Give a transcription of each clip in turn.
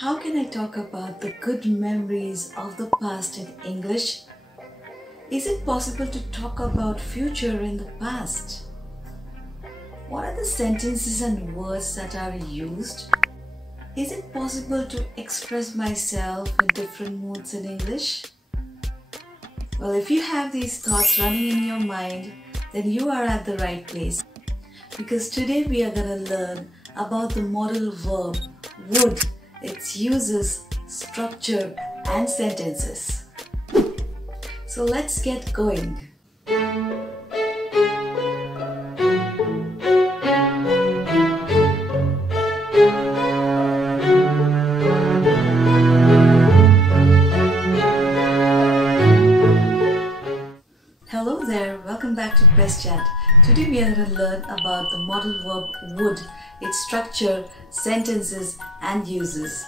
How can I talk about the good memories of the past in English? Is it possible to talk about future in the past? What are the sentences and words that are used? Is it possible to express myself in different moods in English? Well, if you have these thoughts running in your mind, then you are at the right place. Because today we are going to learn about the modal verb would, its uses, structure and sentences. So let's get going. Hello there, welcome back to Best Chat. Today we are going to learn about the modal verb would, its structure, sentences and uses.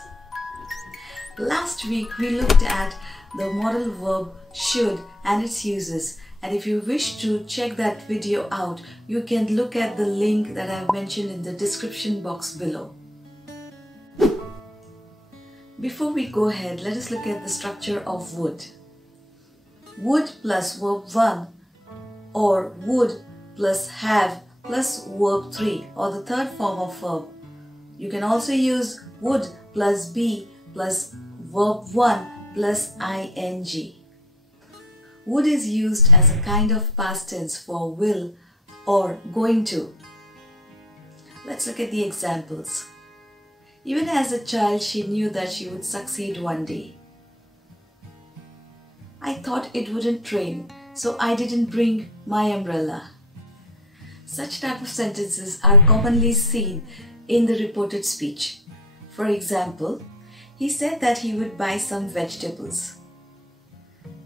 Last week we looked at the modal verb should and its uses, and if you wish to check that video out, you can look at the link that I have mentioned in the description box below. Before we go ahead, let us look at the structure of would. Would plus verb 1 or would plus have plus verb 3 or the third form of verb. You can also use would plus be plus verb 1 plus ing. Would is used as a kind of past tense for will or going to. Let's look at the examples. Even as a child, she knew that she would succeed one day. I thought it wouldn't rain, so I didn't bring my umbrella. Such type of sentences are commonly seen in the reported speech. For example, he said that he would buy some vegetables.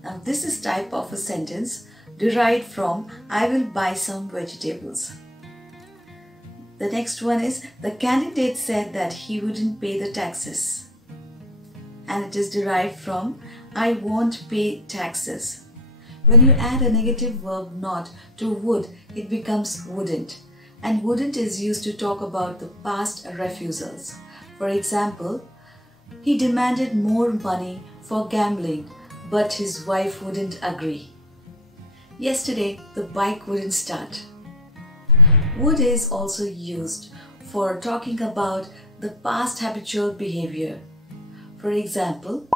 Now this is type of a sentence derived from I will buy some vegetables. The next one is the candidate said that he wouldn't pay the taxes. And it is derived from I won't pay taxes. When you add a negative verb not to would, it becomes wouldn't. And wouldn't is used to talk about the past refusals. For example, he demanded more money for gambling, but his wife wouldn't agree. Yesterday, the bike wouldn't start. Would is also used for talking about the past habitual behavior. For example,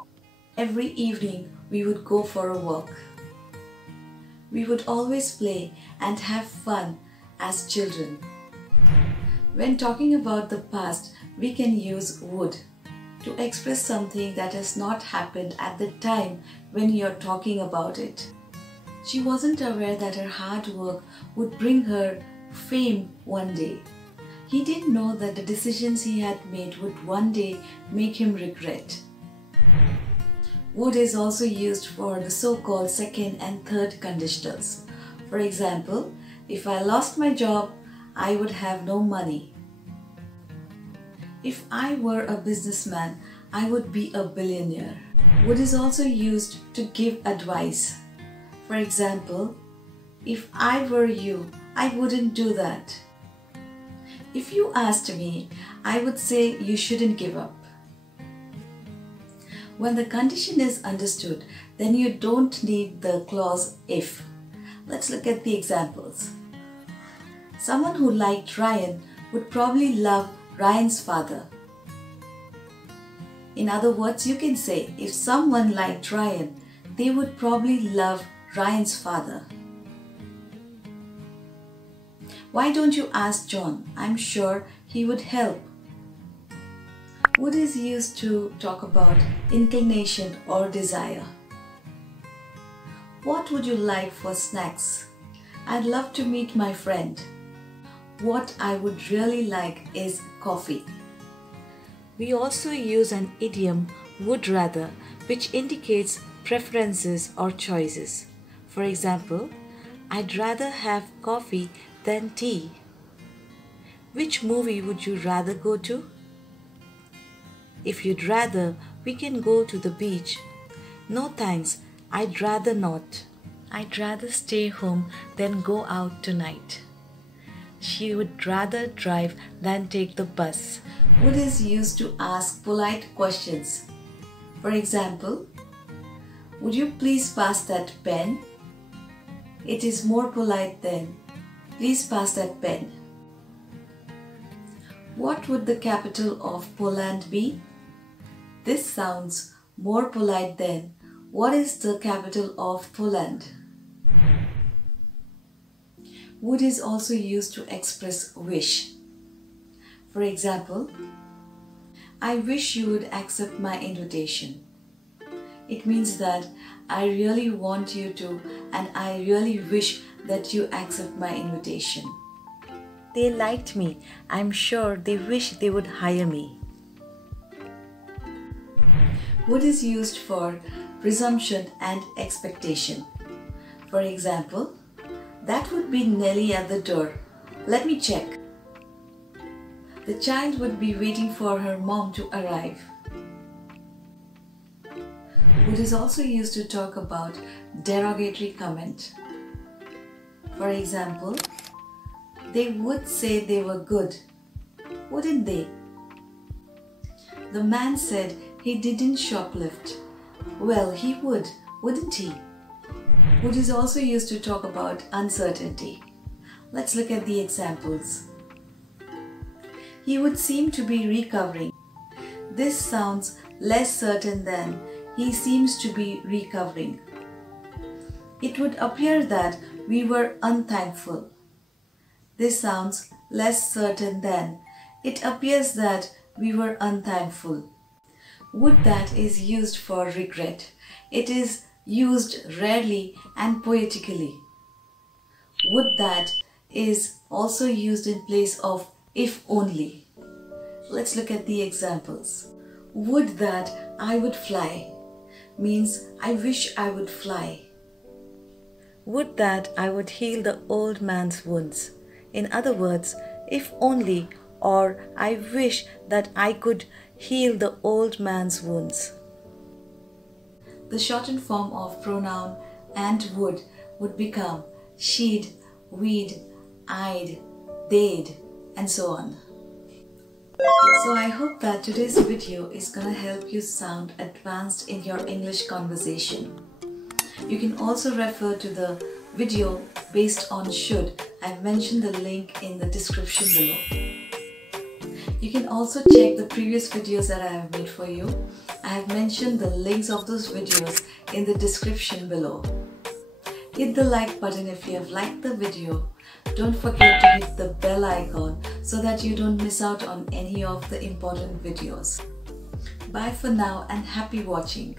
every evening we would go for a walk. We would always play and have fun as children. When talking about the past, we can use would to express something that has not happened at the time when you're talking about it. She wasn't aware that her hard work would bring her fame one day. He didn't know that the decisions he had made would one day make him regret. Would is also used for the so-called second and third conditionals. For example, if I lost my job, I would have no money. If I were a businessman, I would be a billionaire. Would is also used to give advice. For example, if I were you, I wouldn't do that. If you asked me, I would say you shouldn't give up. When the condition is understood, then you don't need the clause if. Let's look at the examples. Someone who liked Ryan would probably love Ryan's father. In other words, you can say if someone liked Ryan, they would probably love Ryan's father. Why don't you ask John? I'm sure he would help. Would is used to talk about inclination or desire. What would you like for snacks? I'd love to meet my friend. What I would really like is coffee. We also use an idiom would rather, which indicates preferences or choices. For example, I'd rather have coffee than tea. Which movie would you rather go to? If you'd rather, we can go to the beach. No thanks, I'd rather not. I'd rather stay home than go out tonight. she would rather drive than take the bus. Would is used to ask polite questions. For example, would you please pass that pen? It is more polite than, please pass that pen. What would the capital of Poland be? This sounds more polite than, what is the capital of Poland? Would is also used to express wish. For example, I wish you would accept my invitation. It means that I really want you to, and I really wish that you accept my invitation. They liked me. I'm sure they wish they would hire me. Would is used for presumption and expectation. For example, that would be Nelly at the door. Let me check. The child would be waiting for her mom to arrive. Would is also used to talk about derogatory comment. For example, they would say they were good, wouldn't they? The man said he didn't shoplift. Well, he would, wouldn't he? Would is also used to talk about uncertainty. Let's look at the examples. He would seem to be recovering. This sounds less certain than he seems to be recovering. It would appear that we were unthankful. This sounds less certain than it appears that we were unthankful. Would that is used for regret. It is used rarely and poetically. Would that is also used in place of if only. Let's look at the examples. Would that I would fly means I wish I would fly. Would that I would heal the old man's wounds. In other words, if only, or I wish that I could heal the old man's wounds. The shortened form of pronoun and would become she'd, we'd, I'd, they'd, and so on. So I hope that today's video is gonna help you sound advanced in your English conversation. You can also refer to the video based on should. I've mentioned the link in the description below. You can also check the previous videos that I have made for you. I have mentioned the links of those videos in the description below. Hit the like button if you have liked the video. Don't forget to hit the bell icon so that you don't miss out on any of the important videos. Bye for now and happy watching.